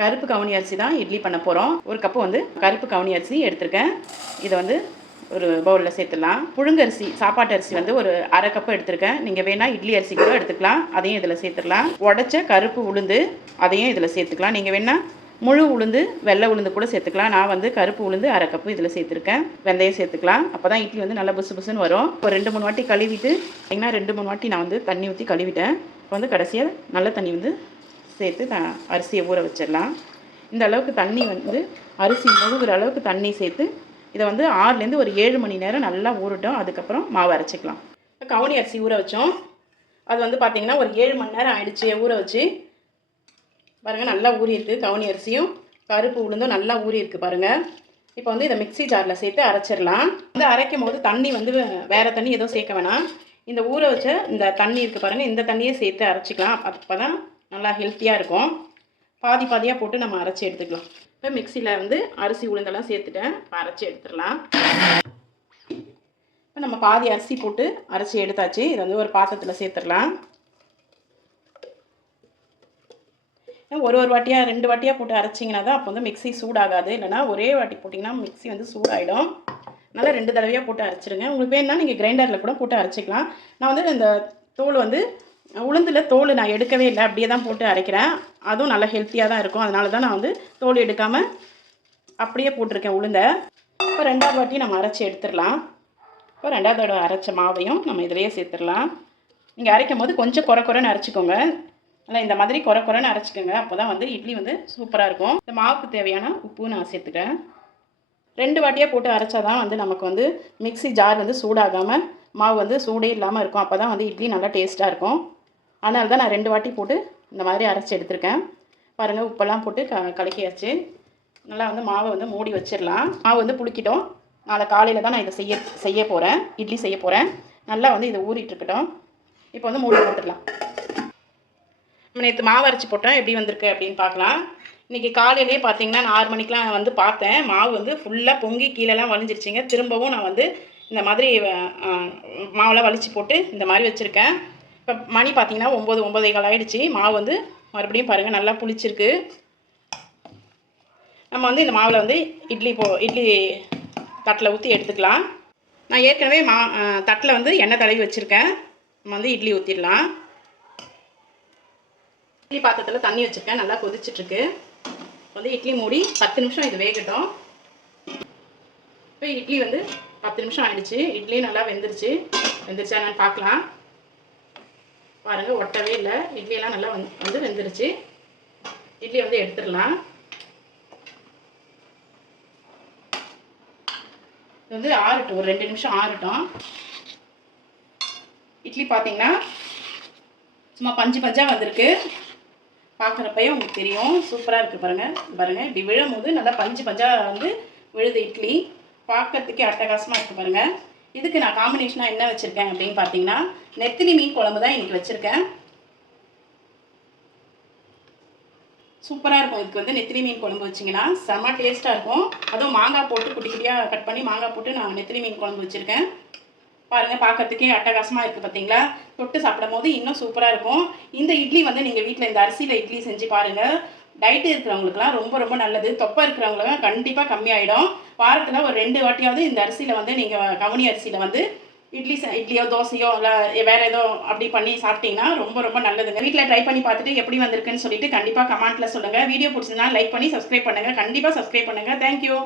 கருப்பு கவுனி அரிசி தான் இட்லி பண்ண போகிறோம் ஒரு கப்பு வந்து கருப்பு கவுனி அரிசி எடுத்திருக்கேன். இதை வந்து ஒரு பவுலில் சேர்த்துடலாம். புழுங்கரிசி சாப்பாட்டு அரிசி வந்து ஒரு அரை கப்பு எடுத்திருக்கேன். நீங்கள் வேணால் இட்லி அரிசி கூட எடுத்துக்கலாம். அதையும் இதில் சேர்த்துக்கலாம் உடச்ச கருப்பு உளுந்து அதையும் இதில் சேர்த்துக்கலாம். நீங்கள் வேணால் முழு உளுந்து வெள்ளை உளுந்து கூட சேர்த்துக்கலாம். நான் வந்து கருப்பு உளுந்து அரை கப்பு இதில் சேர்த்துருக்கேன். வெந்தயம் சேர்த்துக்கலாம். அப்போ தான் இட்லி வந்து நல்லா புசு புசுன்னு வரும். ஒரு ரெண்டு மூணு வாட்டி கழுவிட்டு பார்த்தீங்கன்னா ரெண்டு மூணு வாட்டி நான் வந்து தண்ணி ஊற்றி கழுவிட்டேன். இப்போ வந்து கடைசியாக நல்ல தண்ணி வந்து சேர்த்து நான் அரிசியை ஊற வச்சிடலாம். இந்த அளவுக்கு தண்ணி வந்து அரிசி முழுகிற அளவுக்கு தண்ணி சேர்த்து இதை வந்து ஆறுலேருந்து ஒரு ஏழு மணி நேரம் நல்லா ஊறட்டும். அதுக்கப்புறம் மாவு அரைச்சிக்கலாம். கவுனி அரிசி ஊற வச்சோம். அது வந்து பார்த்திங்கன்னா ஒரு ஏழு மணி நேரம் ஆயிடுச்சு ஊற வச்சு. பாருங்கள் நல்லா ஊறியிருக்கு கவுனி அரிசியும். கருப்பு உளுந்தும் நல்லா ஊறியிருக்கு பாருங்கள் இப்போ வந்து இதை மிக்ஸி ஜாரில் சேர்த்து அரைச்சிடலாம். வந்து அரைக்கும் போது தண்ணி வந்து வேறு தண்ணி எதுவும் சேர்க்க வேணாம். இந்த ஊற வச்ச இந்த தண்ணி இருக்குது பாருங்கள் இந்த தண்ணியை சேர்த்து அரைச்சிக்கலாம். அப்போ தான் நல்லா ஹெல்த்தியாக இருக்கும். பாதி பாதியாக போட்டு நம்ம அரைச்சி எடுத்துக்கலாம். இப்போ மிக்சியில் வந்து அரிசி உளுந்தெல்லாம் சேர்த்துட்டேன். இப்போ அரைச்சி எடுத்துடலாம். இப்போ நம்ம பாதி அரிசி போட்டு அரைச்சி எடுத்தாச்சு. இதை வந்து ஒரு பாத்திரத்தில் சேர்த்துடலாம். ஒரு ஒரு வாட்டியாக ரெண்டு வாட்டியாக போட்டு அரைச்சிங்கன்னா தான் அப்போ வந்து மிக்ஸி சூடாகாது. இல்லைனா ஒரே வாட்டி போட்டிங்கன்னா மிக்ஸி வந்து சூடாகிடும் நல்லா ரெண்டு தடவையாக போட்டு அரைச்சிருங்க. உங்களுக்கு வேணுன்னா நீங்கள் கிரைண்டரில் கூட போட்டு அரைச்சிக்கலாம். நான் வந்து இந்த தோல் வந்து உளுந்தில் தோல் நான் எடுக்கவே இல்லை அப்படியே தான் போட்டு அரைக்கிறேன். அதுவும் நல்லா ஹெல்த்தியாக தான் இருக்கும். அதனால தான் நான் வந்து தோல் எடுக்காமல் அப்படியே போட்டிருக்கேன் உளுந்தை. இப்போ ரெண்டாவது வாட்டி நம்ம அரைச்சி எடுத்துடலாம். இப்போ ரெண்டாவது தடவை அரைச்ச மாவையும் நம்ம இதிலையே சேர்த்துடலாம். நீங்கள் அரைக்கும் போது கொஞ்சம் குறை குறைன்னு அரைச்சிக்கோங்க. நல்லா இந்த மாதிரி குறை குறைன்னு அரைச்சிக்கோங்க. அப்போ தான் வந்து இட்லி வந்து சூப்பராக இருக்கும். இந்த மாவுக்கு தேவையான உப்பு நான் சேர்த்துக்கிறேன். ரெண்டு வாட்டியாக போட்டு அரைச்சா தான் வந்து நமக்கு வந்து மிக்ஸி ஜார் வந்து சூடாகாமல் மாவு வந்து சூடே இல்லாமல் இருக்கும். அப்போ தான் வந்து இட்லி நல்லா டேஸ்ட்டாக இருக்கும். அதனால தான் நான் ரெண்டு வாட்டி போட்டு இந்த மாதிரி அரைச்சி எடுத்திருக்கேன். பாருங்கள் உப்பெல்லாம் போட்டு க கலக்கியாச்சு. நல்லா வந்து மாவை வந்து மூடி வச்சிடலாம். மாவு வந்து புளிக்கிட்டோம். நாளை காலையில் தான் நான் இதை செய்ய செய்ய போகிறேன் இட்லி செய்ய போகிறேன் நல்லா வந்து இதை ஊறிட்டுருக்கட்டும் இப்போ வந்து மூடி போட்டுடலாம். நேற்று மாவு அரைச்சி போட்டோம் எப்படி வந்திருக்கு அப்படின்னு பார்க்கலாம். இன்றைக்கி காலையிலேயே பார்த்தீங்கன்னா நான் ஆறு மணிக்கெலாம் நான் வந்து பார்த்தேன். மாவு வந்து ஃபுல்லாக பொங்கி கீழெல்லாம் வலிஞ்சிருச்சிங்க திரும்பவும் நான் வந்து இந்த மாதிரி மாவெல்லாம் வலிச்சு போட்டு இந்த மாதிரி வச்சுருக்கேன். இப்போ மணி பார்த்தீங்கன்னா ஒம்பது ஒம்பதே கால் ஆகிடுச்சி மாவு வந்து மறுபடியும் பாருங்கள் நல்லா புளிச்சிருக்கு. நம்ம வந்து இந்த மாவில் வந்து இட்லி போ இட்லி தட்டில் ஊற்றி எடுத்துக்கலாம். நான் ஏற்கனவே மா தட்டில் வந்து எண்ணெய் தடவி வச்சுருக்கேன். நம்ம வந்து இட்லி ஊற்றிடலாம் இட்லி பாத்திரத்தில் தண்ணி வச்சுருக்கேன் நல்லா கொதிச்சிட்ருக்கு. வந்து இட்லி மூடி பத்து நிமிஷம் இது வேகட்டும். இப்போ இட்லி வந்து பத்து நிமிஷம் ஆயிடுச்சு. இட்லியும் நல்லா வெந்துருச்சு. வெந்துருச்சா என்னன்னு பார்க்கலாம் பாருங்கள் ஒட்டவே இல்லை. இட்லியெல்லாம் நல்லா வந்து வந்து வெந்துருச்சு. இட்லி வந்து எடுத்துடலாம். இது வந்து ஆறட்டும் ஒரு ரெண்டு நிமிஷம் ஆறட்டும். இட்லி பார்த்தீங்கன்னா சும்மா பஞ்சு பஞ்சாக வந்திருக்கு. பார்க்குறப்பையும் உங்களுக்கு தெரியும். சூப்பராக இருக்குது பாருங்கள் பாருங்கள் இப்படி விழும் போது நல்லா பஞ்சு பஞ்சாக வந்து விழுது இட்லி. பார்க்கறதுக்கே அட்டகாசமாக இருக்குது பாருங்கள் இதுக்கு நான் காம்பினேஷனாக என்ன வச்சுருக்கேன் அப்படின்னு பார்த்தீங்கன்னா நெத்திலி மீன் குழம்பு தான் இன்றைக்கி வச்சுருக்கேன். சூப்பராக இருக்கும். இதுக்கு வந்து நெத்திலி மீன் குழம்பு வச்சிங்கன்னா செம்ம டேஸ்ட்டாக இருக்கும். அதுவும் மாங்காய் போட்டு குட்டி குட்டியாக கட் பண்ணி மாங்காய் போட்டு நான் நெத்திலி மீன் குழம்பு வச்சுருக்கேன். பாருங்கள் பார்க்கறதுக்கே அட்டகாசமாக இருக்குது பார்த்தீங்களா? தொட்டு சாப்பிடும் போது இன்னும் சூப்பராக இருக்கும். இந்த இட்லி வந்து நீங்கள் வீட்டில் இந்த அரிசியில் இட்லி செஞ்சு பாருங்கள் டயட் இருக்கிறவங்களுக்குலாம் ரொம்ப ரொம்ப நல்லது. தொப்பை இருக்கிறவங்களுக்கு கண்டிப்பாக கம்மியாயிடும். வாரத்தில் ஒரு ரெண்டு வாட்டியாவது இந்த அரிசியில் வந்து நீங்கள் கவுனி அரிசியில் வந்து இட்லி இட்லியோ தோசையோ இல்லை வேறு ஏதோ அப்படி பண்ணி சாப்பிட்டீங்கன்னா ரொம்ப ரொம்ப நல்லதுங்க. வீட்டில் ட்ரை பண்ணி பார்த்துட்டு எப்படி வந்திருக்குன்னு சொல்லிட்டு கண்டிப்பாக கமெண்ட்டில் சொல்லுங்கள் வீடியோ பிடிச்சிருந்தா லைக் பண்ணி சப்ஸ்கிரைப் பண்ணுங்கள் கண்டிப்பாக சப்ஸ்கிரைப் பண்ணுங்கள் தேங்க்யூ